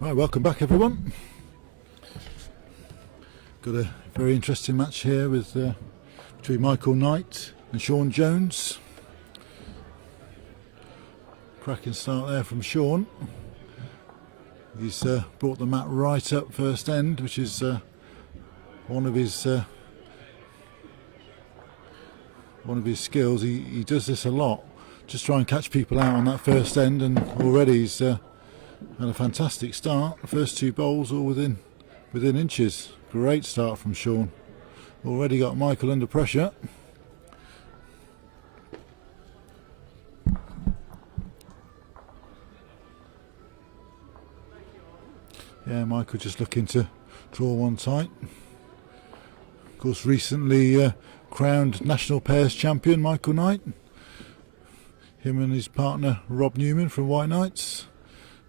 Right, welcome back everyone. Got a very interesting match here with between Michael Knight and Shaun Jones. Cracking start there from Shaun. He's brought the mat right up first end, which is one of his skills. He does this a lot. Just try and catch people out on that first end, and already he's had a fantastic start. The first two bowls all within inches. Great start from Shaun. Already got Michael under pressure. Yeah, Michael just looking to draw one tight. Of course, recently crowned national pairs champion Michael Knight. Him and his partner Rob Newman from White Knights.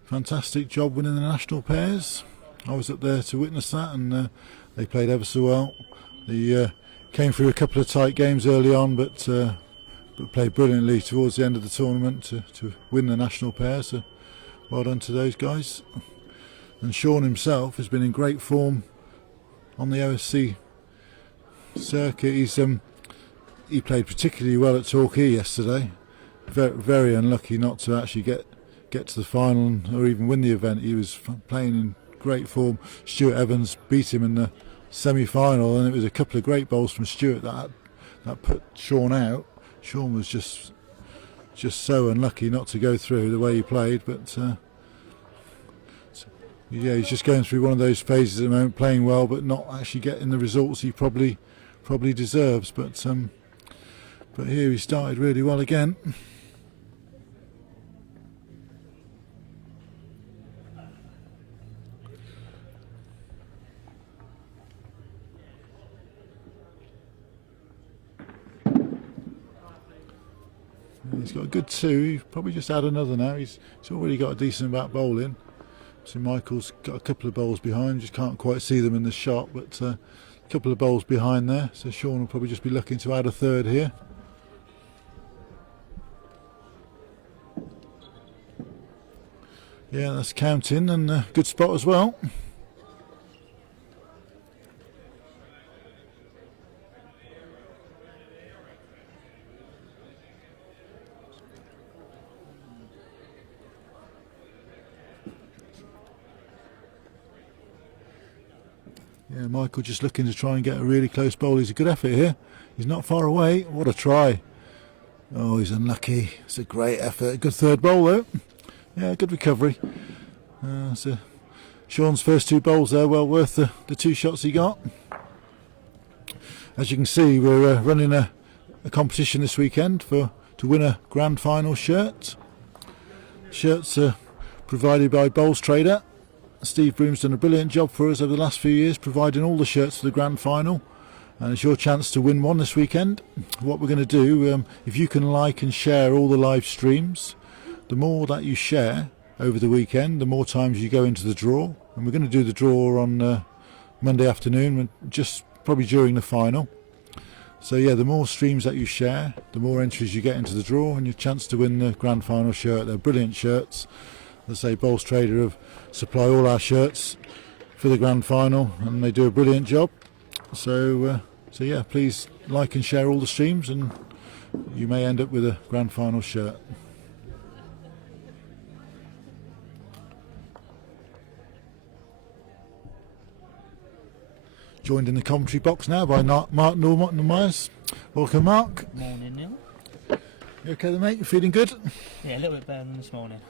Fantastic job winning the national pairs. I was up there to witness that, and they played ever so well. They came through a couple of tight games early on, but played brilliantly towards the end of the tournament to win the national pairs. So well done to those guys. And Shaun himself has been in great form on the OSC circuit. He played particularly well at Torquay yesterday. Very, very unlucky not to actually get to the final or even win the event. He was playing in great form. Stuart Evans beat him in the semi-final, and it was a couple of great bowls from Stuart that put Shaun out. Shaun was just so unlucky not to go through the way he played, but yeah, he's just going through one of those phases at the moment, playing well but not actually getting the results he probably deserves. But here he started really well again. He's got a good two. He's probably just had another now. He's already got a decent amount bowling. So Michael's got a couple of bowls behind. Just can't quite see them in the shot, but a couple of bowls behind there. So Shaun will probably just be looking to add a third here. Yeah, that's counting, and a good spot as well. Yeah, Michael just looking to try and get a really close bowl. He's a good effort here. He's not far away. What a try. Oh, he's unlucky. It's a great effort. Good third bowl though. Yeah, good recovery. So Shaun's first two bowls there, well worth the two shots he got. As you can see, we're running a competition this weekend to win a grand final shirt. Shirts are provided by Bowls Trader. Steve Broom's done a brilliant job for us over the last few years, providing all the shirts for the grand final, and it's your chance to win one this weekend. What we're going to do, if you can like and share all the live streams, the more that you share over the weekend, the more times you go into the draw. And we're going to do the draw on Monday afternoon, just probably during the final. So yeah, the more streams that you share, the more entries you get into the draw, and your chance to win the grand final shirt. They're brilliant shirts. As I say, Bowls Trader supply all our shirts for the grand final, and they do a brilliant job. So yeah, please like and share all the streams, and you may end up with a grand final shirt. Joined in the commentary box now by Mark Norman-Myers. Welcome, Mark. Morning, Neil. You okay, then, mate? You feeling good? Yeah, a little bit better than this morning.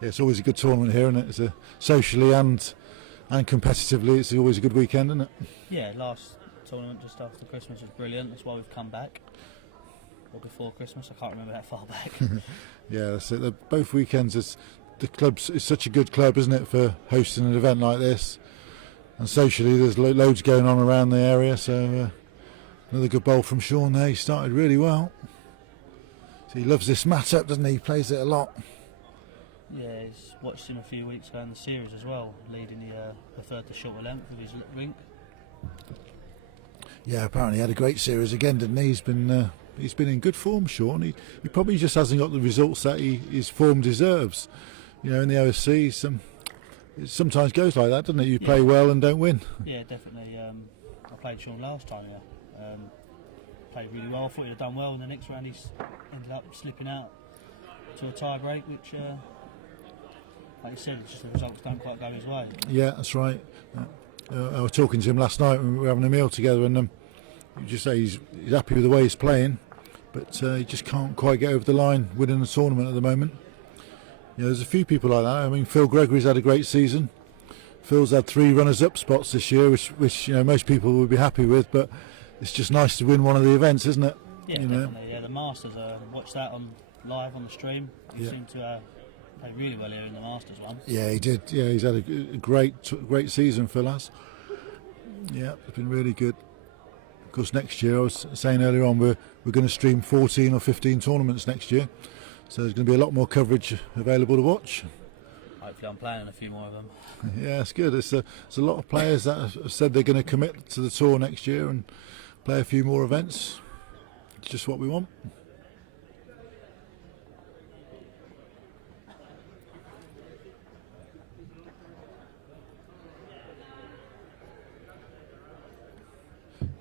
Yeah, it's always a good tournament here, isn't it? It's socially and competitively, it's always a good weekend, isn't it? Yeah, last tournament just after Christmas was brilliant. That's why we've come back. Or before Christmas, I can't remember that far back. Yeah, that's it. Both weekends, the club's it's such a good club, isn't it, for hosting an event like this? And socially, there's loads going on around the area. So another good bowl from Shaun there. He started really well. So he loves this mat-up, doesn't he? He plays it a lot. Yeah, he's watched him a few weeks ago in the series as well, leading the third to shorter length with his rink. Yeah, apparently he had a great series again, didn't he? He's been in good form, Shaun. He probably just hasn't got the results that his form deserves. in the OSC, it sometimes goes like that, doesn't it? You play well and don't win. Yeah, definitely. I played Shaun last time. Yeah, played really well. I thought he'd have done well in the next round. He's ended up slipping out to a tie break, which, like you said, it's just the results don't quite go his way. Yeah, that's right. I was talking to him last night when we were having a meal together, and you just say he's happy with the way he's playing, but he just can't quite get over the line winning the tournament at the moment. There's a few people like that. I mean, Phil Gregory's had a great season. Phil's had 3 runners-up spots this year, which most people would be happy with, but it's just nice to win one of the events, isn't it? Yeah, definitely. Yeah, the Masters. Watched that live on the stream. He seemed to play really well here in the Masters one. Yeah, he did. Yeah, he's had a great season, Phil has. Yeah, it's been really good. Of course, next year, I was saying earlier on, we're going to stream 14 or 15 tournaments next year. So there's going to be a lot more coverage available to watch. Hopefully I'm playing in a few more of them. Yeah, it's good. It's a lot of players that have said they're going to commit to the tour next year and play a few more events. It's just what we want.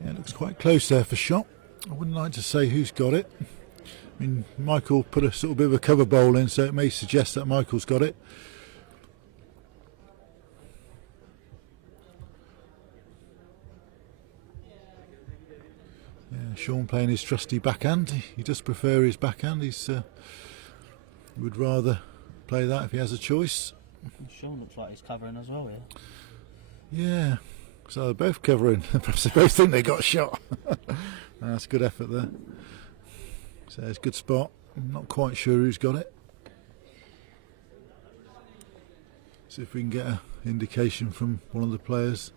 Yeah, it looks quite close there for shot. I wouldn't like to say who's got it. I mean, Michael put a sort of bit of a cover bowl in, so it may suggest that Michael's got it. Yeah, Shaun playing his trusty backhand. He does prefer his backhand. He would rather play that if he has a choice. Shaun looks like he's covering as well, yeah. Yeah, so they're both covering. Perhaps they both think they got shot. That's good effort there. So it's a good spot. I'm not quite sure who's got it. See if we can get an indication from one of the players.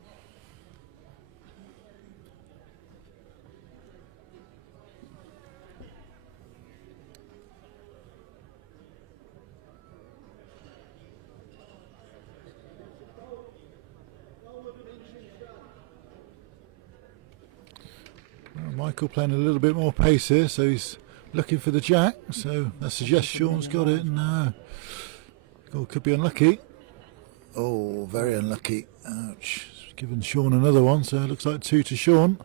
Well, Michael playing a little bit more pace here, so he's looking for the jack, so that suggests Shaun's got it. No. Oh, could be unlucky. Oh, very unlucky. Ouch. Giving Shaun another one, so it looks like 2 to Shaun.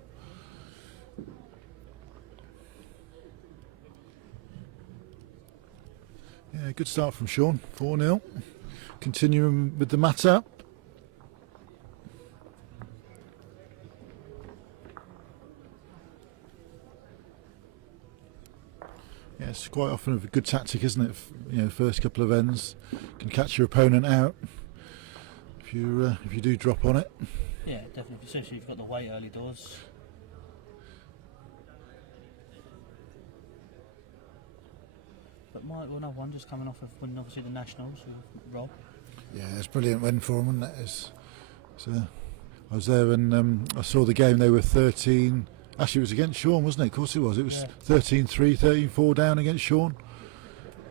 Yeah, good start from Shaun. 4-0. Continuing with the mat-up. Yeah, it's quite often a good tactic, isn't it? First couple of ends can catch your opponent out if you do drop on it. Yeah, definitely. Especially if you've got the weight early doors. But another one just coming off of winning obviously the Nationals with Rob. Yeah, it's a brilliant win for him, wasn't it? I was there when I saw the game. They were 13. Actually, it was against Shaun, wasn't it? Of course it was. It was 13-3, 13-4 down against Shaun.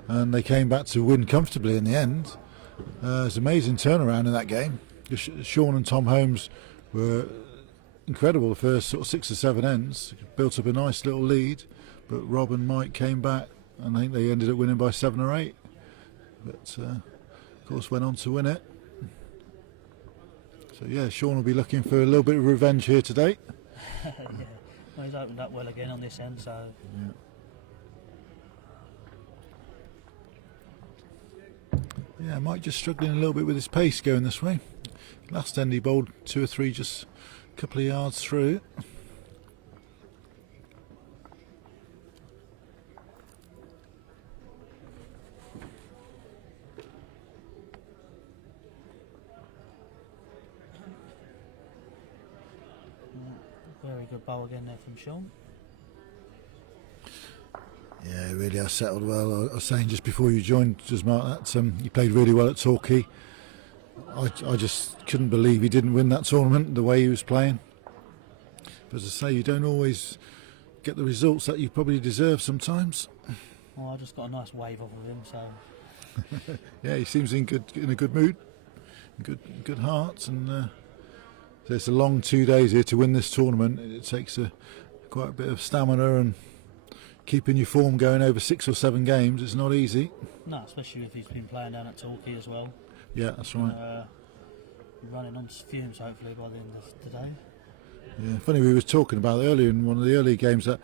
And they came back to win comfortably in the end. It was an amazing turnaround in that game. Shaun and Tom Holmes were incredible the first sort of 6 or 7 ends. Built up a nice little lead. But Rob and Mike came back, and I think they ended up winning by 7 or 8. But, of course, went on to win it. So, yeah, Shaun will be looking for a little bit of revenge here today. Yeah. Well, he's opened up well again on this end, so... Yeah, Mike just struggling a little bit with his pace going this way. Last end he bowled 2 or 3 just a couple of yards through. Very good bowl again there from Shaun. Yeah, he really has settled well. I was saying just before you joined, just Mark, that he played really well at Torquay. I just couldn't believe he didn't win that tournament the way he was playing. But as I say, you don't always get the results that you probably deserve sometimes. Well, I just got a nice wave off of him, so... Yeah, he seems in a good mood, good heart, and so it's a long 2 days here to win this tournament. It takes quite a bit of stamina and keeping your form going over 6 or 7 games. It's not easy. No, especially if he's been playing down at Torquay as well. Yeah, that's right. Running on fumes hopefully by the end of the day. Yeah, funny, we were talking about earlier in one of the early games that,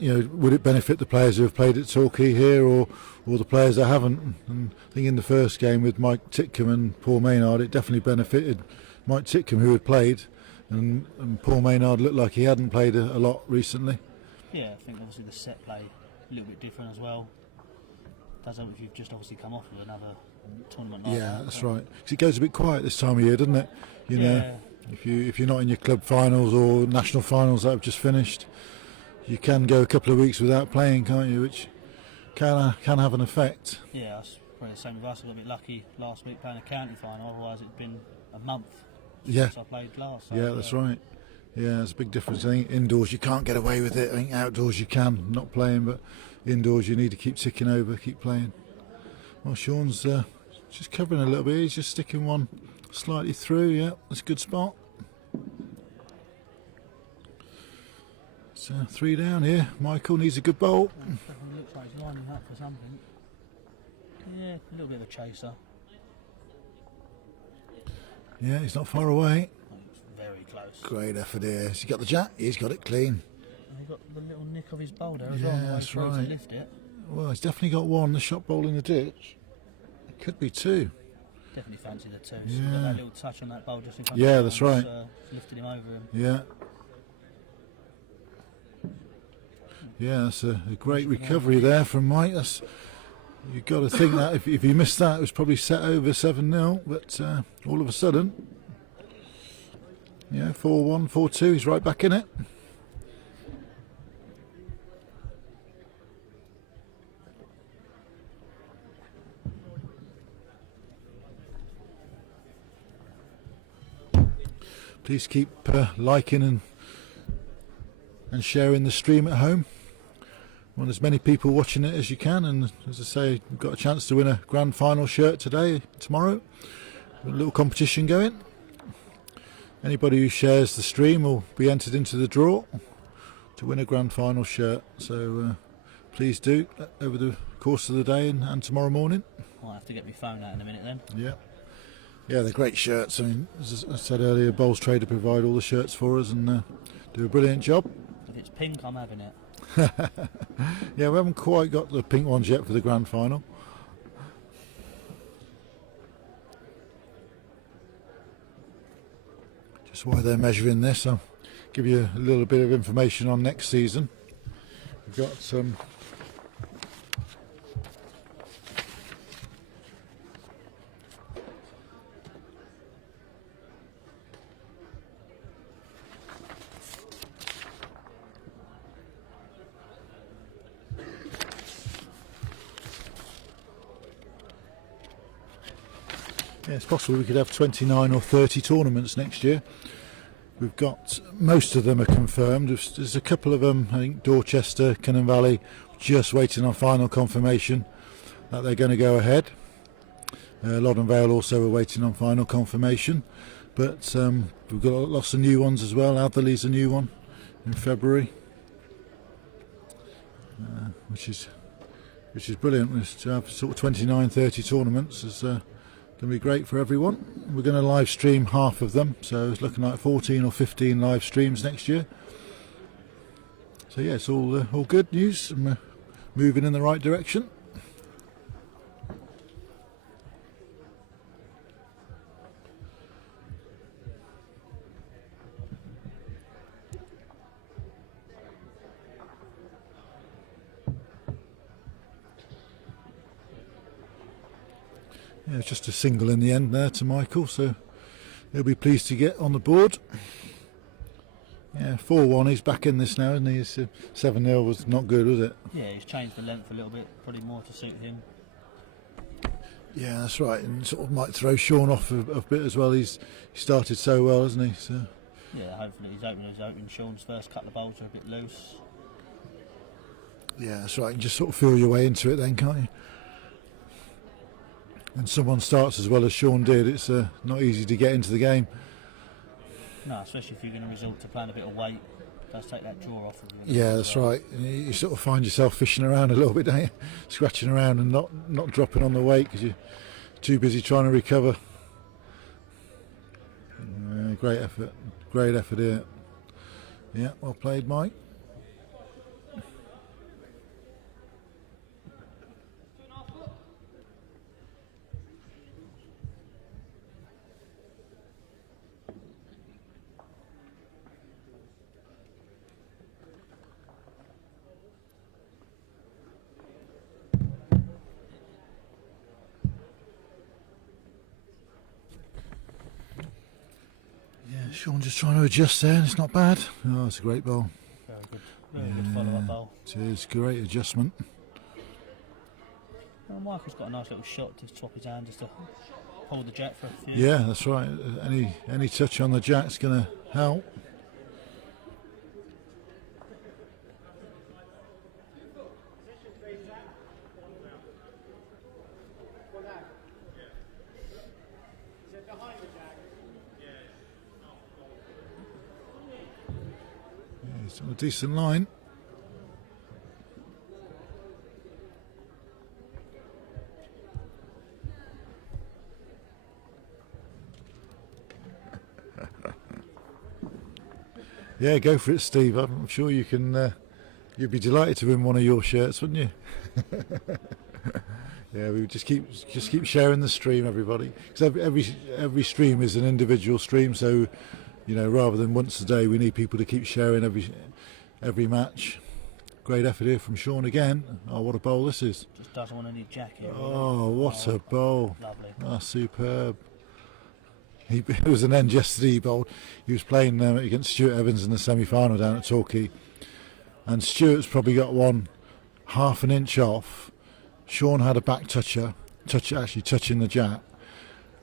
would it benefit the players who have played at Torquay here or the players that haven't? And I think in the first game with Mike Titcombe and Paul Maynard, it definitely benefited Mike Titcombe, who had played, and Paul Maynard looked like he hadn't played a lot recently. Yeah, I think obviously the set play a little bit different as well. Does help if you've just obviously come off with another tournament like that. Yeah, that's right. 'Cause it goes a bit quiet this time of year, doesn't it? You know, if you're not in your club finals or national finals that have just finished, you can go a couple of weeks without playing, can't you? Which can have an effect. Yeah, that's probably the same with us. I got a bit lucky last week playing a county final. Otherwise, it'd been a month since I played last. So, yeah, that's right. Yeah, there's a big difference. I think indoors you can't get away with it. I think outdoors you can, not playing, but indoors you need to keep ticking over, keep playing. Well, Shaun's just covering a little bit. He's just sticking one slightly through. Yeah, that's a good spot. So 3 down here. Michael needs a good bowl. Definitely looks like he's lining up for something. Yeah, a little bit of a chaser. Yeah, he's not far away. It's very close. Great effort here. Has he got the jack? He's got it clean. And he got the little nick of his bowl there as Yeah, well. that's He throws right. to lift it. Well, he's definitely got one. The shot bowl in the ditch. It could be 2. Definitely fancy the 2. Yeah. Got that little touch on that bowl just in front Yeah, of him. that's right. Lifted him over him. Yeah. Yeah, that's a great recovery there from Mike. You've got to think that if he missed that, it was probably set over 7-0. But all of a sudden, 4-1, 4-2, he's right back in it. Please keep liking and sharing the stream at home. Want as many people watching it as you can, and as I say, you've got a chance to win a grand final shirt tomorrow. A little competition going. Anybody who shares the stream will be entered into the draw to win a grand final shirt. So please do over the course of the day and tomorrow morning. I'll have to get my phone out in a minute then. Yeah, they're great shirts. I mean, as I said earlier, Bowls Trader provide all the shirts for us and do a brilliant job. If it's pink, I'm having it. Yeah, we haven't quite got the pink ones yet for the grand final. Just while they're measuring this, I'll give you a little bit of information on next season. We've got some it's possible we could have 29 or 30 tournaments next year. We've got most of them are confirmed. There's a couple of them, I think Dorchester, Cannon Valley, just waiting on final confirmation that they're going to go ahead. Loddon Vale also are waiting on final confirmation, but we've got lots of new ones as well. Atherley's a new one in February, which is brilliant. To have sort of 29, 30 tournaments is going to be great for everyone. We're going to live stream half of them, so it's looking like 14 or 15 live streams next year. So yeah, it's all good news, and we're moving in the right direction. Yeah, it's just a single in the end there to Michael, so he'll be pleased to get on the board. Yeah, 4-1, he's back in this now, isn't he? 7-0 was not good, was it? Yeah, he's changed the length a little bit, probably more to suit him. Yeah, that's right, and sort of might throw Shaun off a bit as well. He started so well, hasn't he? So yeah, hopefully he's opening. Shaun's first couple of bowls are a bit loose. yeah, that's right. You can just sort of feel your way into it then, can't you? When someone starts as well as Shaun did, it's not easy to get into the game. No, especially if you're going to resort to playing a bit of weight. does take that draw off of you. Yeah, that's right. You sort of find yourself fishing around a little bit, don't you? Scratching around and not dropping on the weight because you're too busy trying to recover. Great effort here. Yeah, well played, Mike. Yeah, Shaun just trying to adjust there, and it's not bad. Oh, it's a great ball. Very good follow-up bowl. It is great adjustment. Well, Michael's got a nice little shot to swap his hand just to hold the jack for a few. Yeah, that's right. Any touch on the jack's going to help. Yeah, he's on a decent line. Yeah, go for it, Steve. I'm sure you can. You'd be delighted to win one of your shirts, wouldn't you? Yeah, we would just keep sharing the stream, everybody. Because every stream is an individual stream, so rather than once a day, we need people to keep sharing every match. Great effort here from Shaun again. Oh, what a bowl this is! Just doesn't want any jack here. Oh, what a bowl! Lovely. Oh, superb. It was an end yesterday he bowled. He was playing against Stuart Evans in the semi-final down at Torquay, and Stuart's probably got one half an inch off. Shaun had a back toucher, actually touching the jack,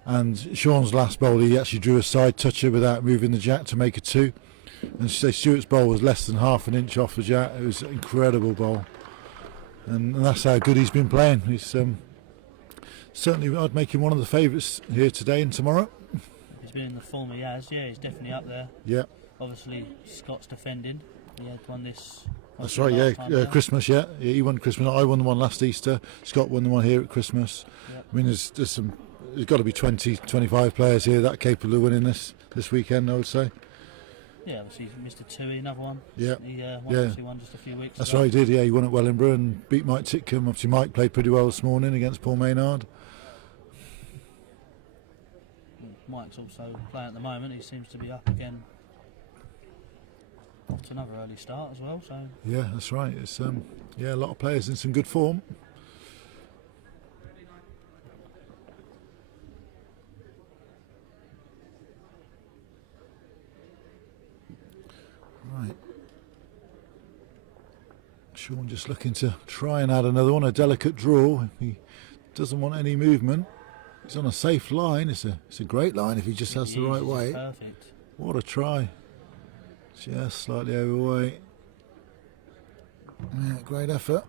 and Shaun's last bowl he actually drew a side toucher without moving the jack to make a 2. And say Stuart's bowl was less than half an inch off the jack. It was an incredible bowl, and that's how good he's been playing. He's certainly, I'd make him one of the favourites here today and tomorrow. He's been in the form he has. Yeah, he's definitely up there. Yeah. Obviously, Scott's defending. He had won this. That's right, yeah. Christmas, yeah. He won Christmas. I won the one last Easter. Scott won the one here at Christmas. Yep. I mean, there's got to be 20, 25 players here that capable of winning this weekend, I would say. Yeah, obviously Mr. Tui, another one. Yeah. He won just a few weeks That's ago. right, he did, yeah. He won at Wellingborough and beat Mike Titcombe. Obviously, Mike played pretty well this morning against Paul Maynard. Mike's also playing at the moment. He seems to be up again. Off to another early start as well. So yeah, that's right. It's a lot of players in some good form. Right. Shaun just looking to try and add another one, a delicate draw. He doesn't want any movement. He's on a safe line. It's a great line if he just has the right weight. Perfect. What a try. Just slightly overweight. Yeah, great effort.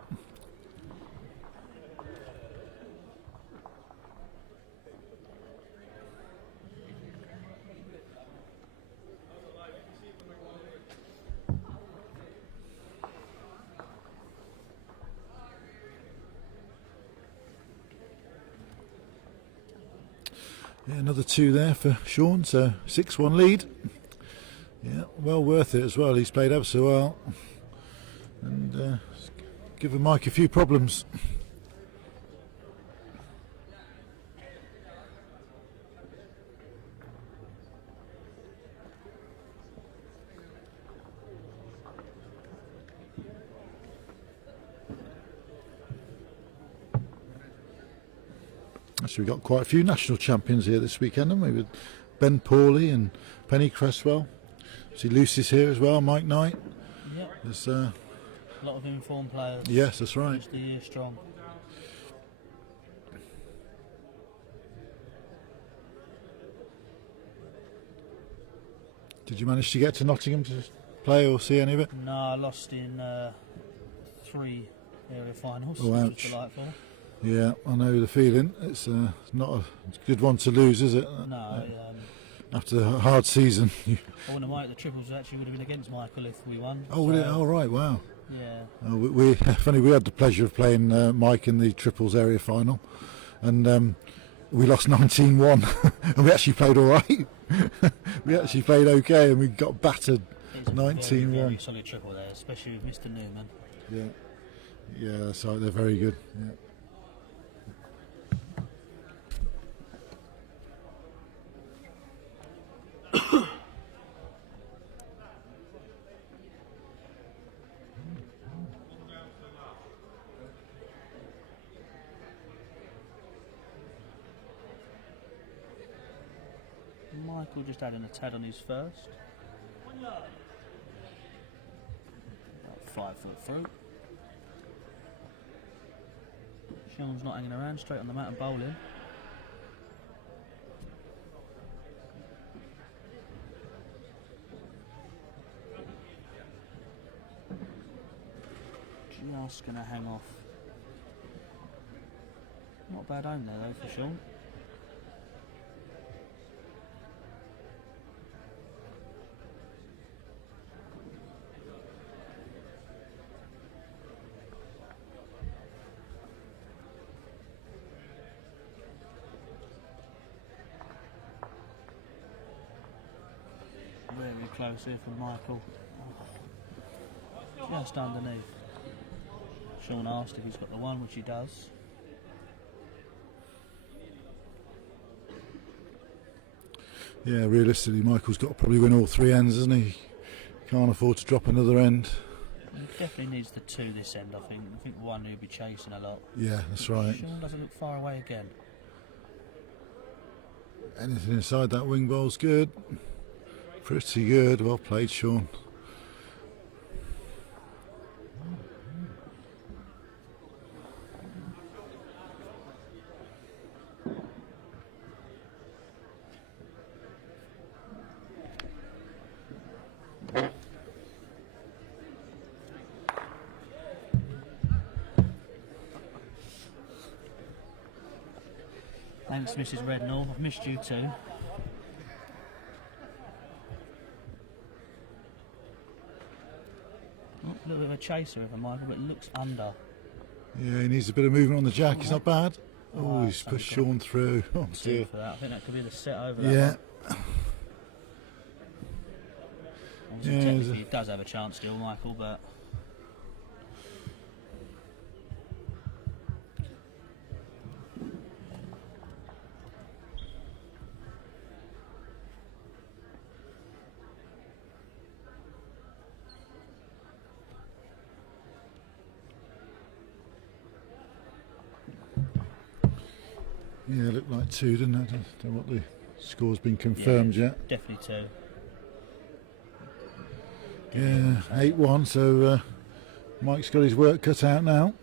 Yeah, another 2 there for Shaun, so 6-1 lead. Yeah, well worth it as well. He's played ever so well, and given Mike a few problems. So we've got quite a few national champions here this weekend, haven't we? With Ben Pawley and Penny Cresswell. See Lucy's here as well, Mike Knight. Yep. There's a lot of informed players. Yes, that's right. Just the year strong. Did you manage to get to Nottingham to play or see any of it? No, I lost in 3 area finals. Oh, which ouch. was delightful. Yeah, I know the feeling. It's not a good one to lose, is it? No, after the hard season. I wonder why the triples actually would have been against Michael if we won. Oh, right, wow. Yeah. Funny, we had the pleasure of playing Mike in the triples area final, and we lost 19-1, and we actually played all right. We actually played okay, and we got battered. It's a 19-1. very solid triple there, especially with Mr. Newman. Yeah, that's right. They're very good. Yeah. Michael just adding a tad on his first. About 5 foot through. Shaun's not hanging around, straight on the mat and bowling. Just going to hang off. Not a bad home there though for Shaun. Very close here from Michael. Just underneath. Shaun asked if he's got the one, which he does. Yeah, realistically, Michael's got to probably win all 3 ends, hasn't he? Can't afford to drop another end. He definitely needs the 2 this end, I think. I think 1 he'll be chasing a lot. Yeah, that's right. Shaun doesn't look far away again. Anything inside that wing bowl's good. Pretty good. Well played, Shaun. Thanks, Mrs. Rednall. I've missed you too. Oh, a little bit of a chaser over Michael, but it looks under. Yeah, he needs a bit of movement on the jack. He's not bad. Oh, he's so pushed we've got Shaun through. Oh, 2 dear. for that. I think that could be the set over that Yeah. one. Obviously, Yeah, technically he does have a chance still, Michael, but... Yeah, it looked like 2, didn't it? I don't know what the score's been confirmed yet. Definitely 2. Yeah, 8-1, so Mike's got his work cut out now.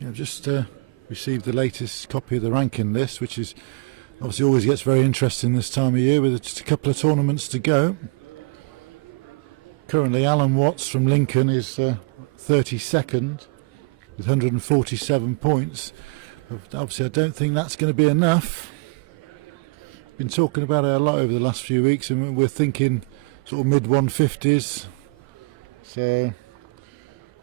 Yeah, I've just received the latest copy of the ranking list, which is obviously always gets very interesting this time of year with just a couple of tournaments to go. Currently, Alan Watts from Lincoln is 32nd with 147 points. Obviously, I don't think that's going to be enough. Been talking about it a lot over the last few weeks, and we're thinking sort of mid 150s. So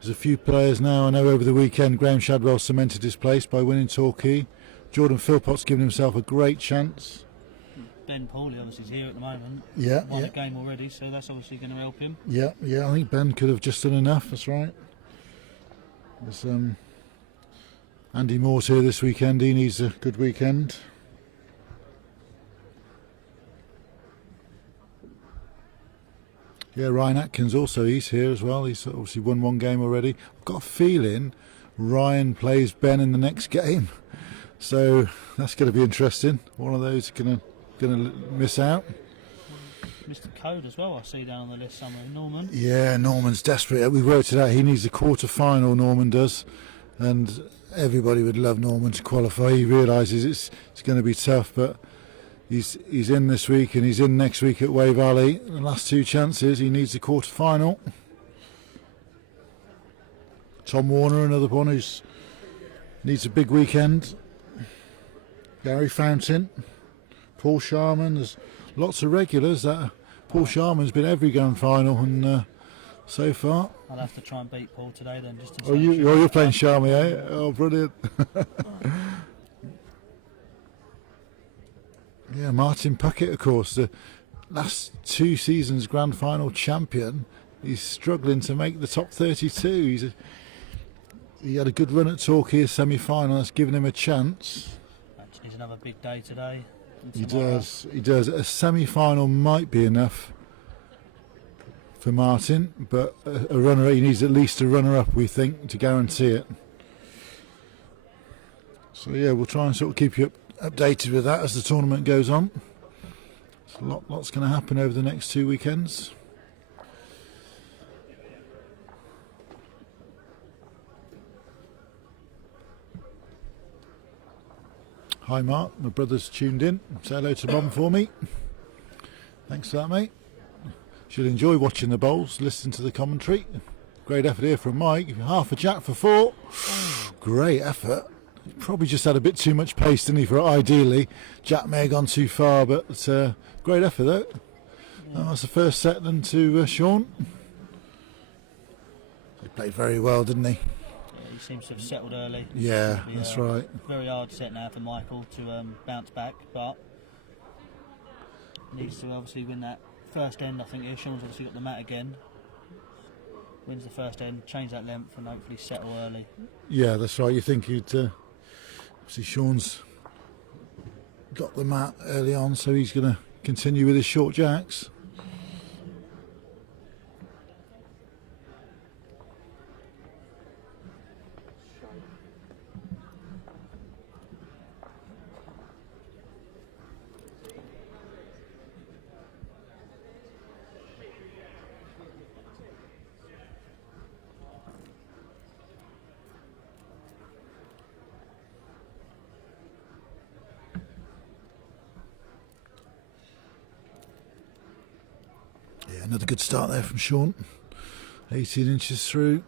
there's a few players now. I know over the weekend Graham Shadwell cemented his place by winning Torquay. Jordan Philpott's given himself a great chance. Ben Pauley obviously is here at the moment. Yeah, Won the game already, so that's obviously going to help him. Yeah, I think Ben could have just done enough, that's right. There's Andy Moore's here this weekend. He needs a good weekend. Yeah, Ryan Atkins also, he's here as well. He's obviously won one game already. I've got a feeling Ryan plays Ben in the next game, so that's going to be interesting. One of those going to miss out. Mr. Code as well, I see down on the list somewhere. Norman. Yeah, Norman's desperate. We worked it out. He needs a quarter final, Norman does, and everybody would love Norman to qualify. He realises it's going to be tough, but he's in this week and he's in next week at Way Valley. The last two chances, he needs a quarter final. Tom Warner, another one who needs a big weekend. Gary Fountain, Paul Sharman. There's lots of regulars. Paul Sharman's been every grand final and so far. I'll have to try and beat Paul today then. Just to You're playing Sharman, eh? Oh, brilliant. Yeah, Martin Puckett, of course, the last 2 seasons grand final champion. He's struggling to make the top 32. He had a good run at Torquay semi-final. That's given him a chance. He's another big day today. He does. A semi-final might be enough for Martin, but a runner. He needs at least a runner-up, we think, to guarantee it. So yeah, we'll try and sort of keep you updated with that as the tournament goes on. So lots going to happen over the next 2 weekends. Hi Mark, my brother's tuned in. Say hello to Mum for me. Thanks for that, mate. Should enjoy watching the bowls, listen to the commentary. Great effort here from Mike. Half a jack for 4. Great effort. Probably just had a bit too much pace, didn't he, for it, ideally. Jack may have gone too far, but great effort though. Yeah. That's the first set then to Shaun. He played very well, didn't he? Yeah, he seems to have settled early. Yeah, that's right. Very hard set now for Michael to bounce back, but needs to obviously win that first end. I think Shaun's obviously got the mat again. Wins the first end, change that length, and hopefully settle early. Yeah, that's right. You think he'd... See, Shaun's got the mat early on, so he's going to continue with his short jacks. Yeah, another good start there from Shaun. 18 inches through.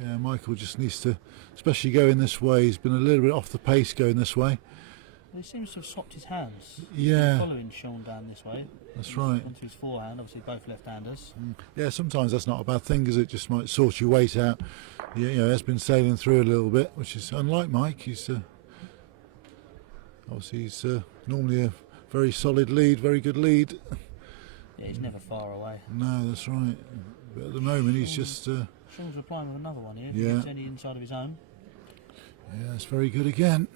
Yeah, Michael just needs to, especially going this way. He's been a little bit off the pace going this way. Well, he seems to have swapped his hands. Yeah. Following Shaun down this way. That's right. Onto his forehand, obviously both left-handers. Yeah, sometimes that's not a bad thing, because it just might sort your weight out. You know, has been sailing through a little bit, which is unlike Mike. He's obviously he's normally a very solid lead, very good lead. Yeah, he's never far away. No, that's right. But at the moment, he's just. Shaun's replying with another one here. Yeah. If any inside of his own. Yeah, that's very good again.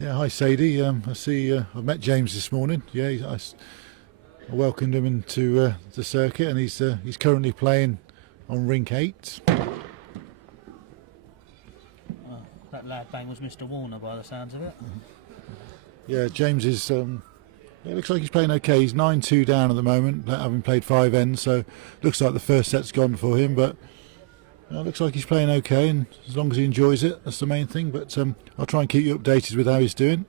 Yeah, hi Sadie. I see. I met James this morning. Yeah, I welcomed him into the circuit, and he's currently playing on rink 8. That lad bang was Mr. Warner by the sounds of it. Yeah, James is. It looks like he's playing okay. He's 9-2 down at the moment, having played 5 ends. So looks like the first set's gone for him, but. Looks like he's playing okay, and as long as he enjoys it, that's the main thing. But I'll try and keep you updated with how he's doing.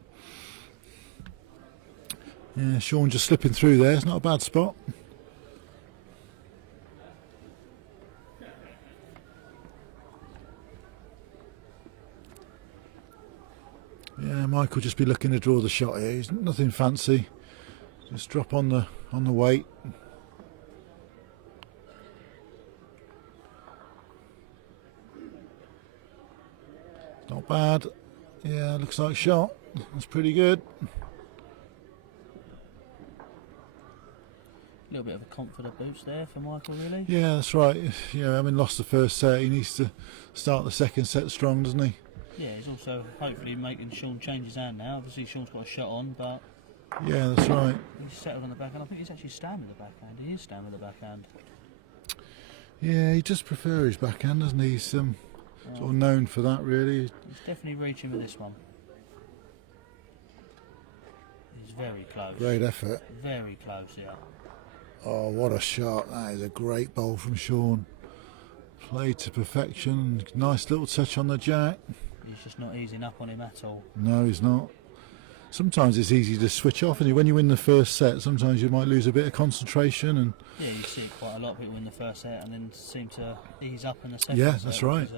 Yeah, Shaun just slipping through there. It's not a bad spot. Yeah, Mike will just be looking to draw the shot here. He's nothing fancy. Just drop on the weight. Not bad. Yeah, looks like shot. That's pretty good. A little bit of a confident boost there for Michael, really. Yeah, that's right. You know, having lost the first set, he needs to start the second set strong, doesn't he? Yeah, he's also hopefully making Shaun change his hand now. Obviously, Shaun's got a shot on, but Yeah, that's right. he's settled on the backhand. I think he's actually standing with the backhand. He is standing with the backhand. Yeah, he does prefer his backhand, doesn't he? He's sort of known for that, really. He's definitely reaching with this one. He's very close. Great effort. Very close, yeah. Oh, what a shot. That is a great bowl from Shaun. Played to perfection. Nice little touch on the jack. He's just not easing up on him at all. No, he's not. Sometimes it's easy to switch off, and when you win the first set, sometimes you might lose a bit of concentration. And yeah, you see it quite a lot. People win the first set and then seem to ease up in the second yeah, set. that's right.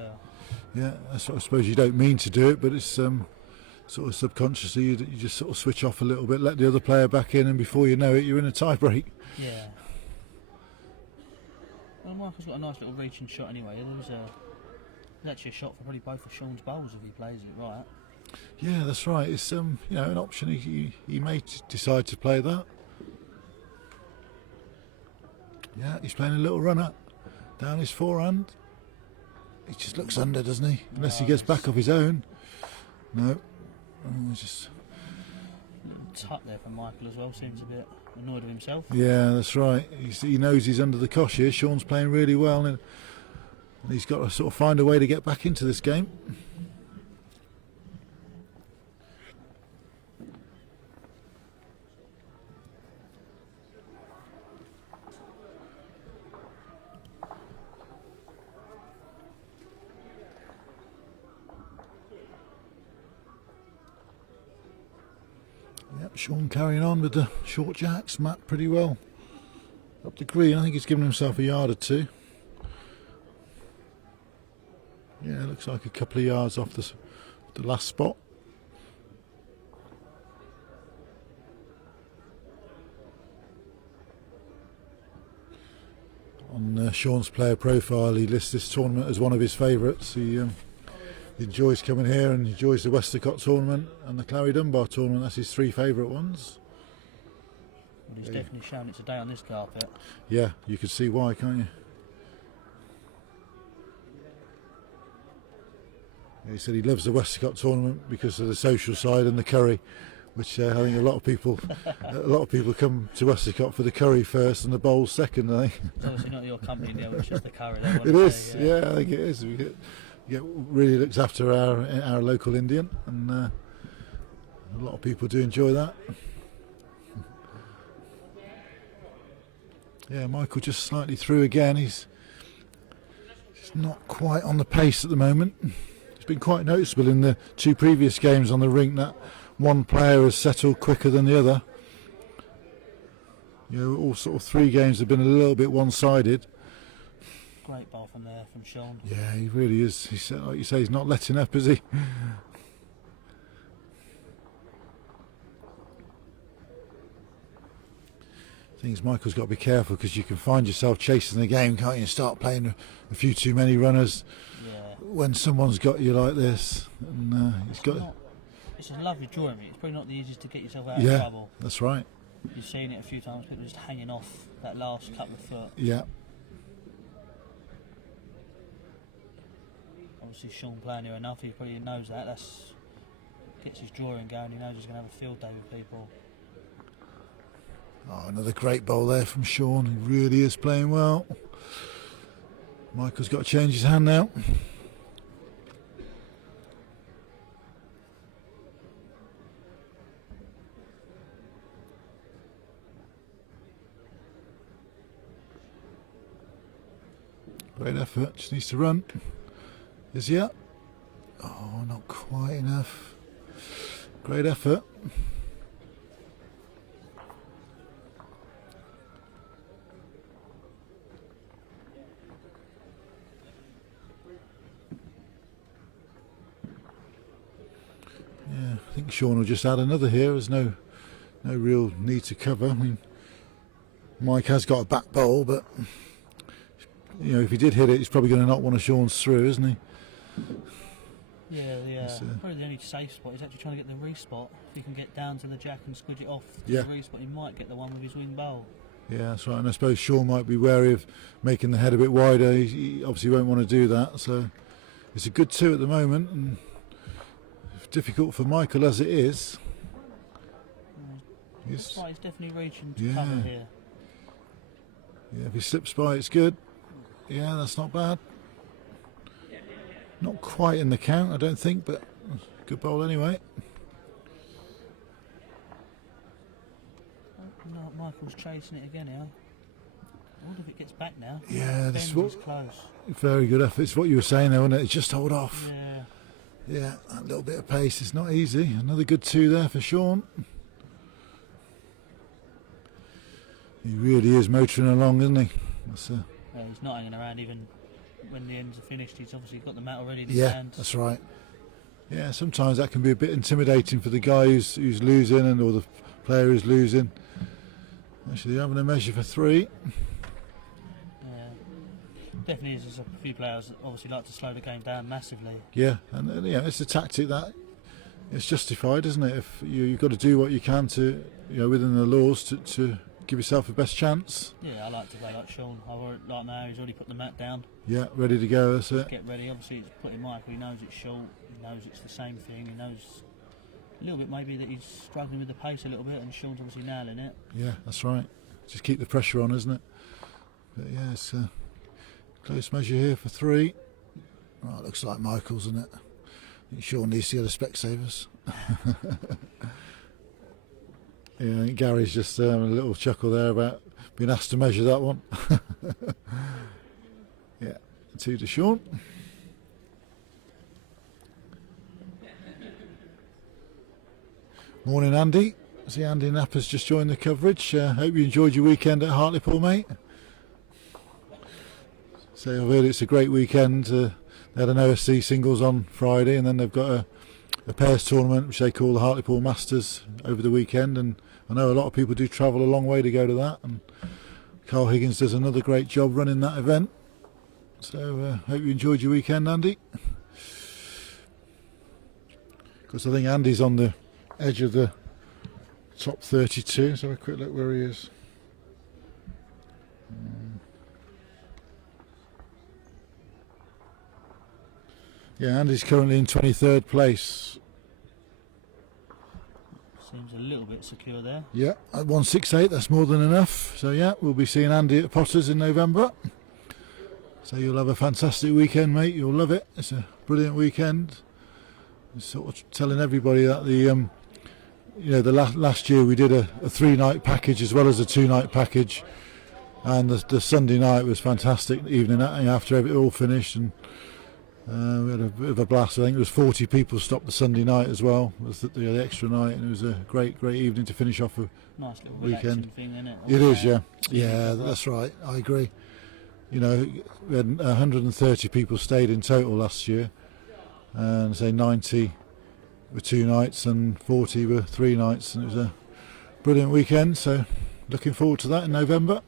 Yeah, that's what I suppose you don't mean to do it, but it's sort of subconsciously you just sort of switch off a little bit, let the other player back in, and before you know it, you're in a tie break. Yeah. Well, Michael's got a nice little reaching shot anyway. There's actually a shot for probably both of Shaun's bowls if he plays it right. Yeah, that's right. It's you know, an option. He may decide to play that. Yeah, he's playing a little runner down his forehand. He just looks under, doesn't he? Unless he gets back off his own. No, just Little tut there from Michael as well. Seems a bit annoyed with himself. yeah, that's right. He knows he's under the cosh here. Shaun's playing really well, and he's got to sort of find a way to get back into this game. Yep, Shaun carrying on with the short jacks, mapped pretty well. Up the green, I think he's given himself a yard or two. Yeah, looks like a couple of yards off the last spot. On Shaun's player profile, he lists this tournament as one of his favourites. He enjoys coming here and enjoys the Westacott tournament and the Clary Dunbar tournament. That's his three favourite ones. Well, he's definitely shown it today on this carpet. Yeah, you can see why, can't you? He said he loves the Westacott tournament because of the social side and the curry, which I think a lot of people come to Westacott for the curry first and the bowls second. I think It's obviously not your company deal, it's just the curry. it is. Yeah, I think it is. Really looks after our local Indian, and a lot of people do enjoy that. Yeah, Michael just slightly through again. He's not quite on the pace at the moment. It's been quite noticeable in the two previous games on the rink that one player has settled quicker than the other. You know, all sort of three games have been a little bit one-sided. Great bowl from there from Shaun. Yeah, he really is. He's, like you say, he's not letting up, is he? Things Michael's got to be careful because you can find yourself chasing the game, can't you? And start playing a few too many runners when someone's got you like this. And it's a lovely drawing. It's probably not the easiest to get yourself out yeah, of trouble. That's right. You've seen it a few times. People just hanging off that last couple of foot. Yeah. Obviously, Shaun playing here enough. He probably knows that. That's gets his drawing going. He knows he's going to have a field day with people. Oh, another great bowl there from Shaun. He really is playing well. Michael's got to change his hand now. Great effort, just needs to run. Is he up? Oh, not quite enough. Great effort. Yeah, I think Shaun will just add another here. There's no real need to cover. I mean, Mike has got a back bowl, but you know, if he did hit it, he's probably going to knock one of Shaun's through, isn't he? Yeah, It's, probably the only safe spot is actually trying to get the respot. If he can get down to the jack and squidge it off to Yeah. the respot, he might get the one with his wing bowl. Yeah, that's right. And I suppose Shaun might be wary of making the head a bit wider. He obviously won't want to do that. So it's a good 2 at the moment, and difficult for Michael as it is. He's definitely reaching to Yeah. cover here. Yeah, if he slips by, it's good. Yeah, that's not bad. Not quite in the count, I don't think, but good bowl anyway. No, Michael's chasing it again here. I wonder if it gets back now. Yeah, this is Bend what, is close. very good effort. It's what you were saying there, wasn't it? It's just hold off. Yeah. Yeah, that little bit of pace is not easy. Another good 2 there for Shaun. He really is motoring along, isn't he? That's, Yeah, he's not hanging around even when the ends are finished. He's obviously got the mat already in his yeah, hand. that's right. Yeah, sometimes that can be a bit intimidating for the guy who's losing, and or the player who's losing. Actually, having a measure for 3. Yeah. Definitely is. There's a few players that obviously like to slow the game down massively. Yeah, and yeah, it's a tactic that it's justified, isn't it? If you've got to do what you can to, within the laws to give yourself the best chance. Yeah, I like to play like Shaun. Like now, he's already put the mat down. Yeah, ready to go. That's it. Get ready. Obviously, it's putting Michael. He knows it's short. He knows it's the same thing. He knows a little bit maybe that he's struggling with the pace a little bit, and Shaun's obviously nailing it. Yeah, that's right. Just keep the pressure on, isn't it? But yeah, it's a close measure here for 3. Oh, it looks like Michael's, isn't it? I think Shaun needs to get a Specsavers. Yeah, I think Gary's just a little chuckle there about being asked to measure that one. Yeah, 2 to Shaun. Morning, Andy. See, Andy Napper's just joined the coverage. Hope you enjoyed your weekend at Hartlepool, mate. So I've heard it's a great weekend. They had an OSC singles on Friday, and then they've got a pairs tournament which they call the Hartlepool Masters over the weekend, and I know a lot of people do travel a long way to go to that, and Carl Higgins does another great job running that event. So hope you enjoyed your weekend, Andy. Because I think Andy's on the edge of the top 32. Let's have a quick look where he is. Yeah, Andy's currently in 23rd place. Seems a little bit secure there. Yeah, at 168, that's more than enough. So yeah, we'll be seeing Andy at Potters in November. So you'll have a fantastic weekend, mate. You'll love it. It's a brilliant weekend. Sort of telling everybody that the last year we did a 3-night package as well as a 2-night package, and the Sunday night was fantastic. Evening after it all finished, and we had a bit of a blast. I think there was 40 people stopped the Sunday night as well. It was the extra night, and it was a great evening to finish off a Nice little weekend. thing, isn't it? It is, yeah. Yeah, that's right. I agree. We had 130 people stayed in total last year, and say 90 were 2 nights and 40 were 3 nights, and it was a brilliant weekend. So looking forward to that in November.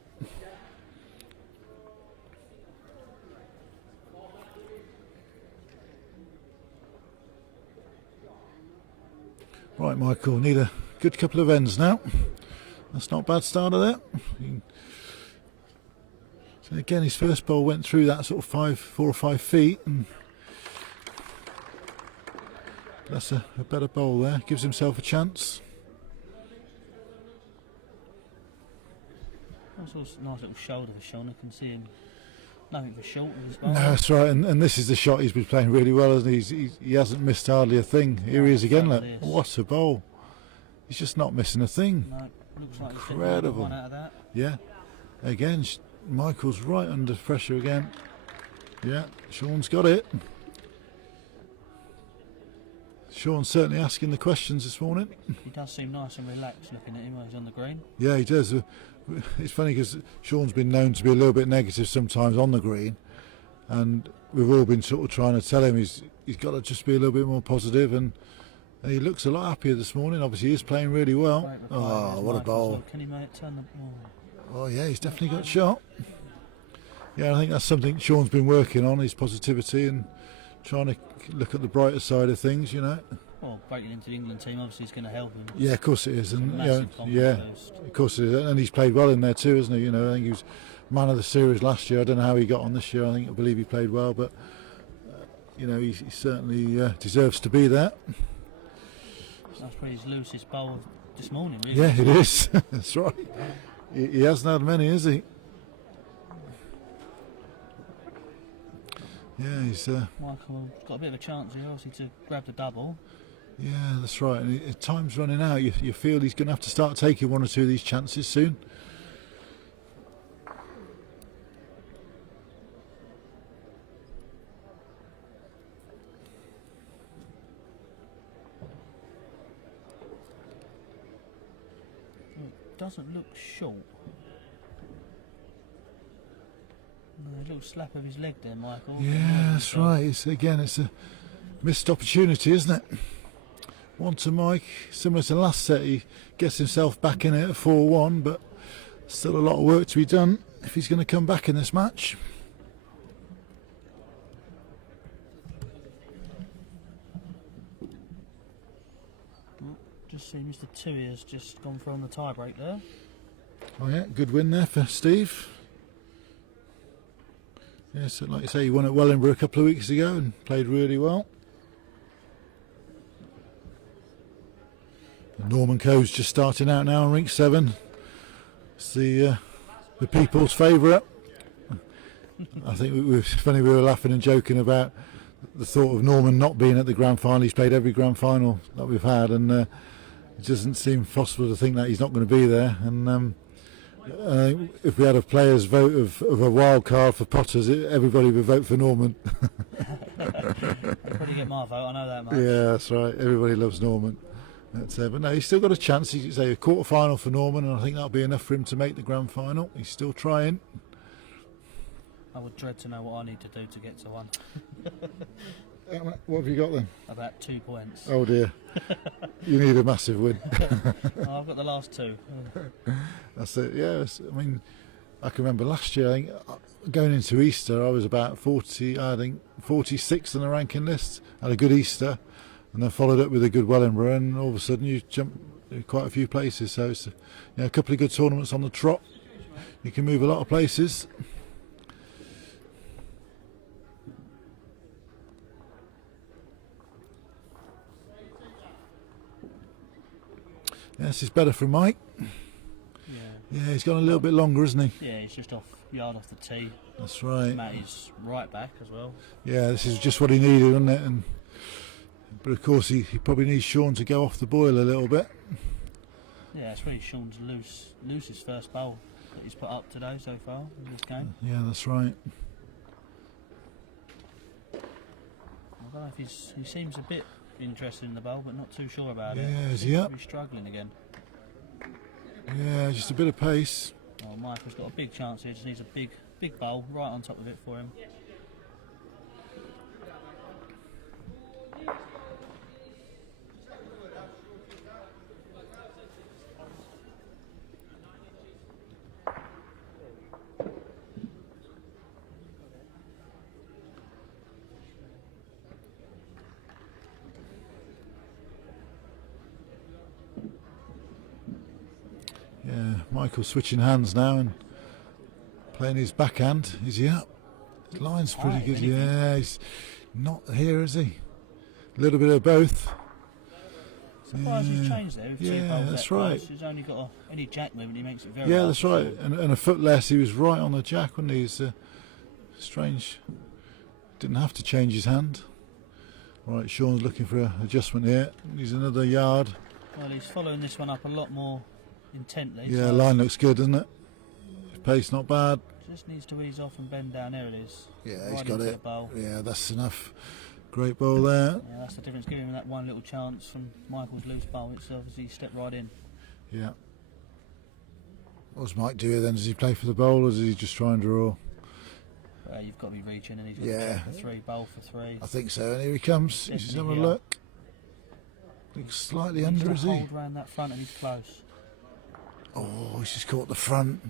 Right, Michael, need a good couple of ends now. That's not a bad starter there. So again, his first ball went through that sort of 4 or 5 feet, and that's a better bowl there. Gives himself a chance. That's a nice little shoulder for Shaun. I can see him. Nothing for short as well. No, that's right, and this is the shot he's been playing really well, hasn't he? He hasn't missed hardly a thing. Here he is again, look. What a bowl. He's just not missing a thing. No, looks like Incredible. he's one out of that. Yeah. Again, Michael's right under pressure again. Yeah, Shaun's got it. Shaun's certainly asking the questions this morning. He does seem nice and relaxed looking at him while he's on the green. Yeah, he does. It's funny because Shaun's been known to be a little bit negative sometimes on the green, and we've all been sort of trying to tell him he's got to just be a little bit more positive, and he looks a lot happier this morning. Obviously, he is playing really well. Oh, what a bowl. Can he turn the... Oh yeah, he's definitely got shot. Yeah, I think that's something Shaun's been working on, his positivity, and trying to look at the brighter side of things, you know. Well, breaking into the England team obviously is going to help him. Yeah, of course it is, and you know, Massive confidence boost. of course it is, and he's played well in there too, hasn't he? You know, I think he was man of the series last year. I don't know how he got on this year. I believe he played well, but you know, he certainly deserves to be there. That's probably his loosest bowl this morning, really. Yeah, it is. That's right. He hasn't had many, has he? Yeah, he's. Michael's got a bit of a chance here, obviously, to grab the double. Yeah, that's right. And time's running out. You feel he's going to have to start taking one or two of these chances soon. Doesn't look short. No, a little slap of his leg there, Michael. Yeah, that's right. It's a missed opportunity, isn't it? One to Mike, similar to last set. He gets himself back in it at 4-1, but still a lot of work to be done if he's going to come back in this match. Just see Mr. Tui has just gone for on the tie break there. Oh yeah, good win there for Steve. Yeah, so like you say, he won at Wellingborough a couple of weeks ago and played really well. And Norman Coe's just starting out now on rink 7. It's the people's favourite. I think it's funny, we were laughing and joking about the thought of Norman not being at the grand final. He's played every grand final that we've had, and it doesn't seem possible to think that he's not going to be there. And if we had a players' vote of a wild card for Potters, everybody would vote for Norman. I'll probably get my vote, I know that much. Yeah, that's right. Everybody loves Norman. But no, he's still got a chance. He's a quarter final for Norman, and I think that'll be enough for him to make the grand final. He's still trying. I would dread to know what I need to do to get to one. What have you got then? About 2 points. Oh dear. You need a massive win. Oh, I've got the last 2. That's it, yes. I mean, I can remember last year, I think, going into Easter, I was about 46th on the ranking list. Had a good Easter, and then followed up with a good Wellingborough, and all of a sudden you jump quite a few places. So it's a couple of good tournaments on the trot. You can move a lot of places. Yeah, this is better from Mike. Yeah, he's gone a little bit longer, isn't he? Yeah, he's just yard off the tee. That's right. Matty's right back as well. Yeah, this is just what he needed, wasn't it? But of course, he probably needs Shaun to go off the boil a little bit. Yeah, it's really Shaun's loosest first bowl that he's put up today so far in this game. Yeah, that's right. I don't know if he seems a bit interested in the bowl, but not too sure about it. Yeah, is he up? He's struggling again. Yeah, just a bit of pace. Oh, Michael's got a big chance here. Just needs a big bowl right on top of it for him. Yeah, Michael's switching hands now and playing his backhand. Is he up? His line's pretty good. Yeah, he's not here, is he? A little bit of both. Surprised he's changed there. With 2 bowls that's that right. close. He's only got any jack movement. He makes it very Yeah, hard that's to right. shoot. And a foot less. He was right on the jack, wasn't he? He's strange. Didn't have to change his hand. Right, Shaun's looking for an adjustment here. He's another yard. Well, he's following this one up a lot more intently. Yeah, so line looks good, doesn't it? Pace not bad. just needs to ease off and bend down. There it is. Yeah, right he's got into it. The bowl. Yeah, that's enough. Great ball there. Yeah, that's the difference. Giving him that one little chance from Michael's loose bowl. It's obviously stepped right in. Yeah. What does Mike do here then? Does he play for the bowl or does he just try and draw? You've got to be reaching, and he's got Yeah. for 3, bowl for 3. I think so. And here he comes. He's just having a Definitely look. Looks slightly He needs under, to is he? hold round that front, and he's close. Oh, he's just caught the front.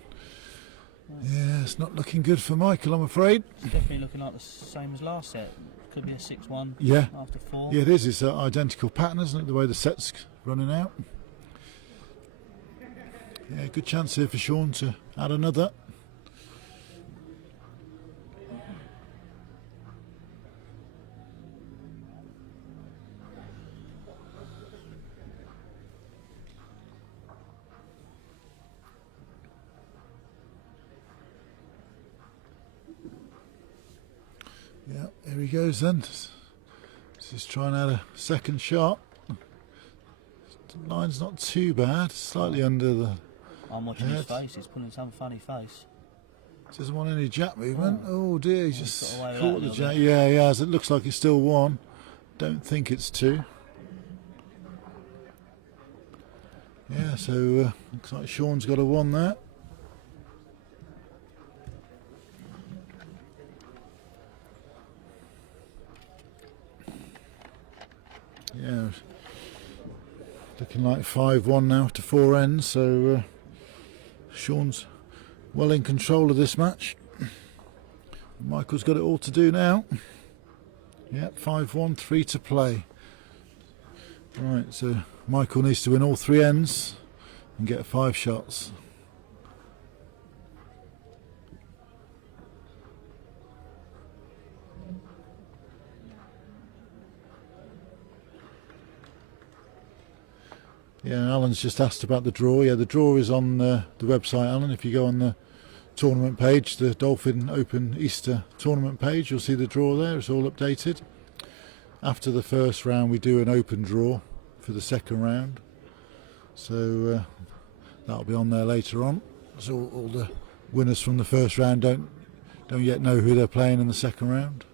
Yeah, it's not looking good for Michael, I'm afraid. It's definitely looking like the same as last set. could be a 6-1 Yeah. after 4. Yeah, it is. It's an identical pattern, isn't it? The way the set's running out. Yeah, good chance here for Shaun to add another. Yeah, here he goes then. Just try and add a second shot. The line's not too bad, slightly under the I'm watching his head. face, he's pulling some funny face. Doesn't want any jack movement. Oh dear, he's He's just got away with caught that the a little jack. bit. Yeah, he has. It looks like it's still 1. Don't think it's 2. Yeah, so looks like Shaun's got a 1 there. Yeah, looking like 5-1 now to 4 ends, so Shaun's well in control of this match. Michael's got it all to do now. Yep, 5-1, 3 to play. Right, so Michael needs to win all 3 ends and get 5 shots. Yeah, Alan's just asked about the draw. Yeah, the draw is on the website, Alan. If you go on the tournament page, the Dolphin Open Easter tournament page, you'll see the draw there. It's all updated. After the first round, we do an open draw for the second round. So that'll be on there later on. So all the winners from the first round don't yet know who they're playing in the second round.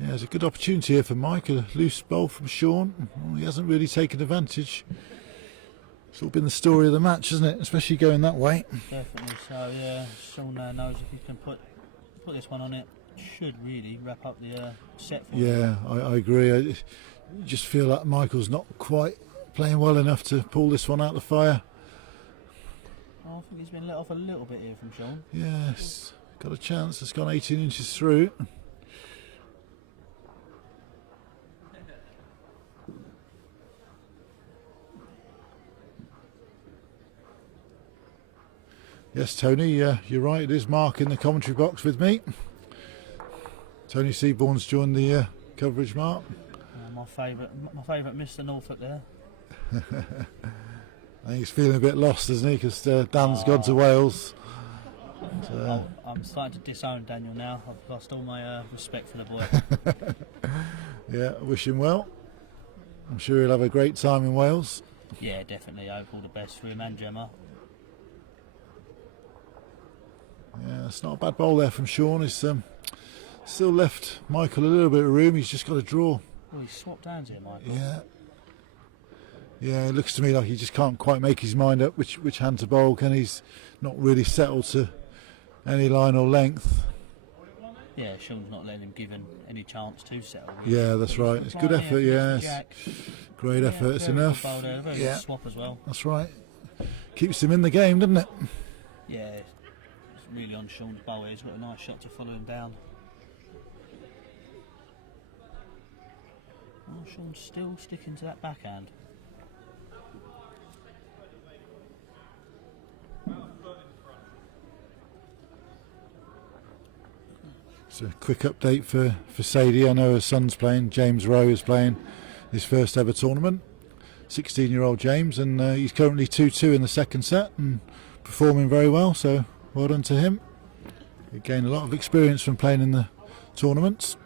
Yeah, there's a good opportunity here for Mike. A loose bowl from Shaun. Well, he hasn't really taken advantage. It's all been the story of the match, hasn't it? Especially going that way. Definitely so, yeah. Shaun knows if he can put this one on it, should really wrap up the set for him. Yeah, I agree. I just feel like Michael's not quite playing well enough to pull this one out of the fire. Oh, I think he's been let off a little bit here from Shaun. Yes, got a chance. It's gone 18 inches through. Yes, Tony, you're right. It is Mark in the commentary box with me. Tony Seaborn's joined the coverage, Mark. My favourite Mr. Norfolk there. I think he's feeling a bit lost, isn't he? Because Dan's gone to Wales. So, I'm starting to disown Daniel now. I've lost all my respect for the boy. yeah, I wish him well. I'm sure he'll have a great time in Wales. Yeah, definitely. I hope all the best for him and Gemma. Yeah, it's not a bad bowl there from Shaun. He's still left Michael a little bit of room. He's just got to draw. Well, he's swapped hands here, Michael. Yeah. Yeah, it looks to me like he just can't quite make his mind up which hand to bowl. Can he's not really settled to any line or length. Yeah, Shaun's not letting him given any chance to settle. Really. Yeah, that's right. It's good effort. Yes, great effort. It's enough. Very good swap as well. That's right. Keeps him in the game, doesn't it? Yeah, it's really on Shaun's bowl here. He's got a nice shot to follow him down. Oh, Shaun's still sticking to that backhand. It's a quick update for Sadie. I know her son's playing. James Rowe is playing his first ever tournament. 16-year-old James, and he's currently 2-2 in the second set and performing very well. So well done to him. He gained a lot of experience from playing in the tournaments.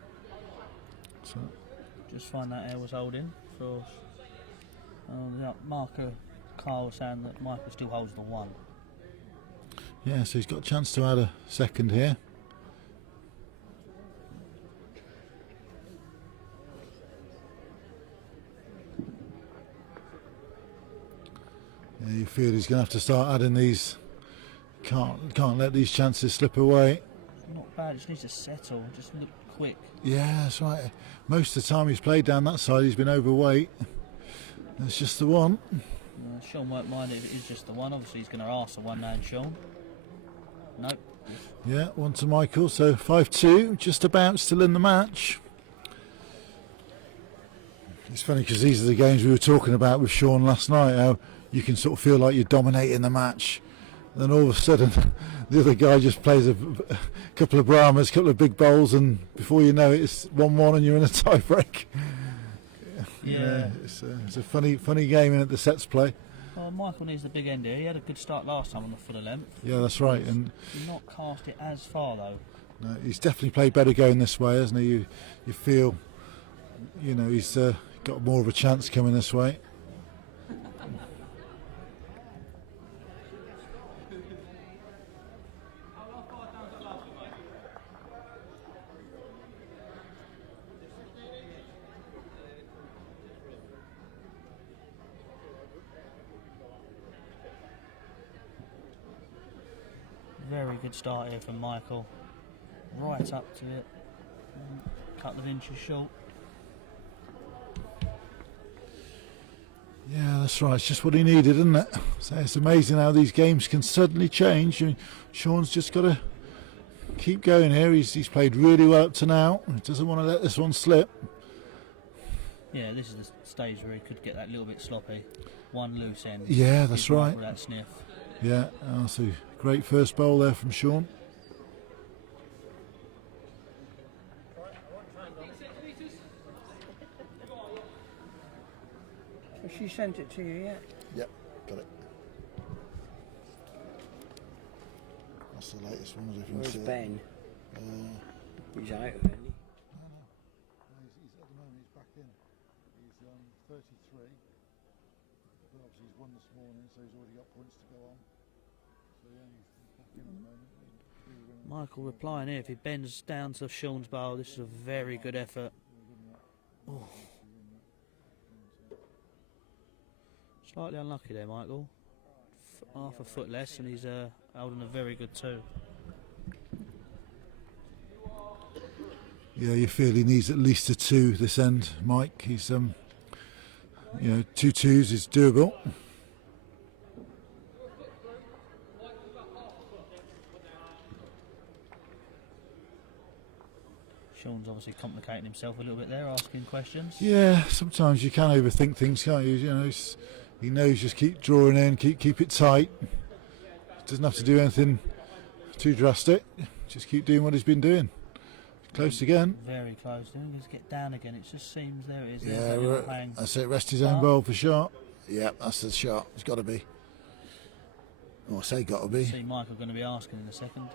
So. Just find that air was holding for marker Carl saying that Michael still holds the 1. Yeah, so he's got a chance to add a second here. Yeah, you feel he's going to have to start adding these. Can't let these chances slip away. Not bad, just needs to settle, just look quick. Yeah, that's right. Most of the time he's played down that side, he's been overweight. That's just the one. Shaun won't mind it if it is just the one. Obviously, he's going to ask the one man, Shaun. Nope. Yeah, one to Michael, so 5-2, just about still in the match. It's funny because these are the games we were talking about with Shaun last night, how you can sort of feel like you're dominating the match. Then all of a sudden, the other guy just plays a couple of Brahmas, a couple of big bowls, and before you know it, it's 1-1 and you're in a tie break. Yeah. It's a funny game in at the sets play. Well, Michael needs the big end here. He had a good start last time on the full of length. Yeah, that's right. And He's not cast it as far though. no, he's definitely played better going this way, hasn't he? You feel, he's got more of a chance coming this way. Very good start here from Michael. Right up to it. A couple of inches short. Yeah, that's right. It's just what he needed, isn't it? So it's amazing how these games can suddenly change. I mean, Shaun's just got to keep going here. He's played really well up to now. He doesn't want to let this one slip. Yeah, this is the stage where he could get that little bit sloppy. One loose end. Yeah, that's right. For that sniff. Yeah, so great first bowl there from Shaun. Has she sent it to you yet? Yep, got it. That's the latest one. Where's Ben? He's out, isn't he? He's at the moment he's back in. He's 33. But obviously he's won this morning, so he's already got points to go on. So yeah, he's back in at the moment. Michael replying here, if he bends down to Shaun's bowl, this is a very good effort. Oh. Slightly unlucky there, Michael. Half a foot less, and he's holding a very good two. Yeah, you feel he needs at least a 2 this end, Mike. He's 2 2s is doable. Shaun's obviously complicating himself a little bit there, asking questions. Yeah, sometimes you can overthink things, can't you? He knows just keep drawing in, keep it tight. Doesn't have to do anything too drastic. Just keep doing what he's been doing. Close again. Very close. Then just get down again. It just seems there it is. Yeah, that's it. Rest his own bowl for shot. Yeah, that's the shot. It's got to be. Oh, I say got to be. See Michael going to be asking in a second.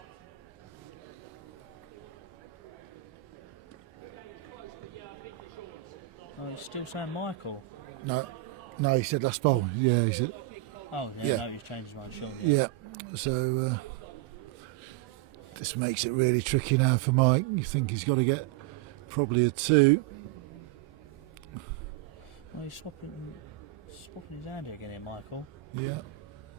Oh, he's still saying Michael. No, he said last bowl. Yeah, he said. Oh, Yeah. No, he's changed his mind, Shaun. Yeah, so this makes it really tricky now for Mike. You think he's got to get probably a 2. Well, he's swapping his hand again here, Michael. Yeah,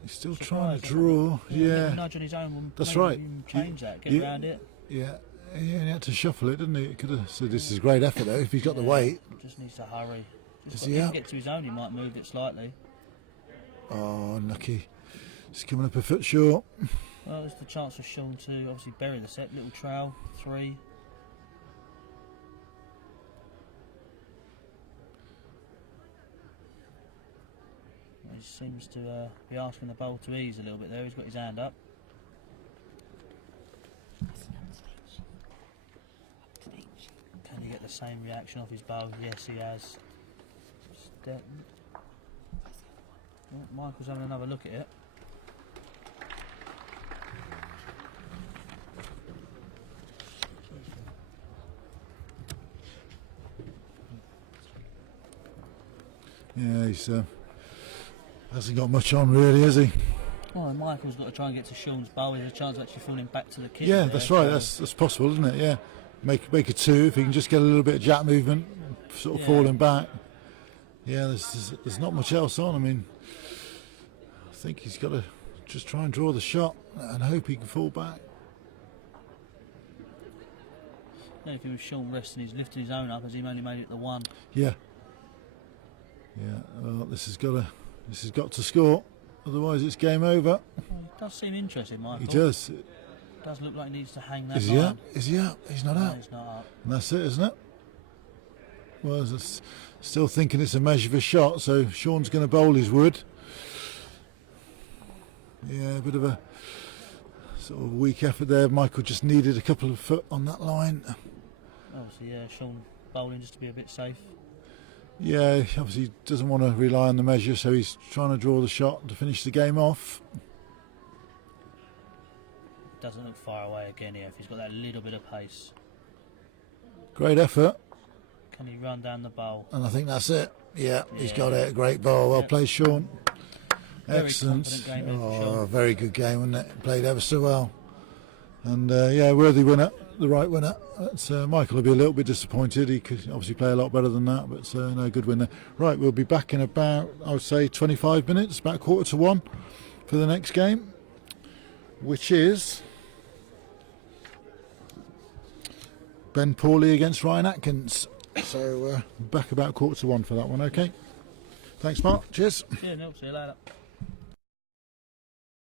he's still Surprised, trying to isn't draw. he? Yeah, Nudge on his own. That's maybe right. even Change that, get You- around it. yeah. He had to shuffle it, didn't he? Could have. So this is a great effort though. If he's got the weight. Just needs to hurry. Is Just he got to out? get to his own, he might move it slightly. Oh, unlucky. He's coming up a foot short. Well, there's the chance for Shaun to obviously bury the set. Little trail, 3. He seems to be asking the bowl to ease a little bit there. He's got his hand up. Can he get the same reaction off his bow? Yes, he has. Michael's having another look at it. Yeah, he's hasn't got much on really, has he? Well, Michael's got to try and get to Shaun's bow. There's a chance of actually falling back to the kit. Yeah, there, that's right. so- That's possible, isn't it? Yeah, make a 2 if he can just get a little bit of jack movement, sort of Yeah. falling back. Yeah, there's not much else on. I mean, I think he's got to just try and draw the shot and hope he can fall back. If he was Shaun resting, he's lifting his own up as he only made it the 1. Yeah. Yeah. Well, this has got to This has got to score, otherwise it's game over. Well, he does seem interested, Michael. He does. Does look like he needs to hang that Is he line. up? Is he up? He's not No, up. he's not up. And that's it, isn't it? Well, still thinking it's a measure of a shot, so Shaun's going to bowl his wood. Yeah, a bit of a sort of weak effort there. Michael just needed a couple of foot on that line. Obviously, yeah, Shaun bowling just to be a bit safe. Yeah, he obviously doesn't want to rely on the measure, so he's trying to draw the shot to finish the game off. Doesn't look far away again here if he's got that little bit of pace. Great effort, Can he run down the bowl? and I think that's it. Yeah, he's Yeah. got it. Great ball. Well Yeah. played, Shaun. Very Excellent. confident game there for Oh, Shaun. very good game, wasn't it? Played ever so well. And yeah, worthy winner, the right winner. That's, Michael will be a little bit disappointed. He could obviously play a lot better than that, but no, good winner. Right, we'll be back in about, I would say, 25 minutes, about 1:45 for the next game, which is Ben Pawley against Ryan Atkins. So back about 1:45 for that one, okay? Thanks, Mark. Cheers. Yeah, no, see you later.